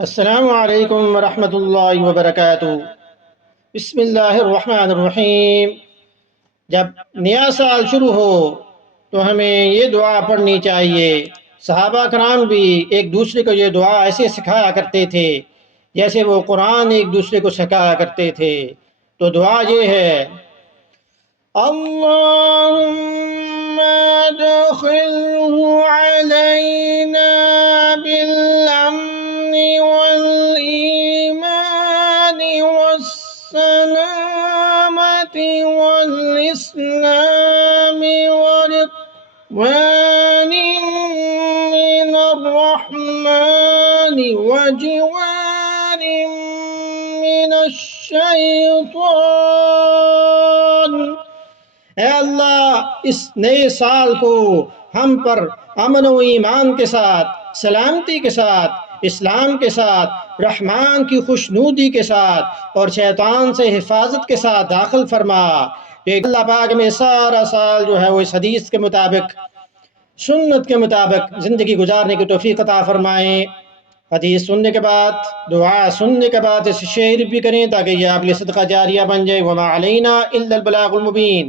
अस्सलामु अलैकुम वरहमतुल्लाहि वबरकातुहू। बिस्मिल्लाहिर्रहमानिर्रहीम। जब नया साल शुरू हो तो हमें ये दुआ पढ़नी चाहिए। सहाबा कराम भी एक दूसरे को ये दुआ ऐसे सिखाया करते थे जैसे वो कुरान एक दूसरे को सिखाया करते थे। तो दुआ ये है, अल्लाहुम्मा अदखिलहु अलैना बिल-अम्नि वल-ईमानि वस-सलामति वल-इस्लामि व-रिضवानिन मिनर-रहमानि व-जिवारिन मिनश-शैतान। ऐ अल्लाह, इस नए साल को हम पर अमन व ईमान के साथ, सलामती के साथ, इस्लाम के साथ, रहमान की खुशनूदी के साथ और शैतान से हिफाजत के साथ दाखिल फरमा। तो अल्लाह पाक में सारा साल जो है वो इस हदीस के मुताबिक, सुन्नत के मुताबिक ज़िंदगी गुजारने की तौफीक अता फरमाएँ। हदीस सुनने के बाद, दुआ सुनने के बाद इसे शेयर भी करें ताकि ये आपके लिए सदका जारिया बन जाए। वमा अलैना इल्लल बलागुल मुबीन।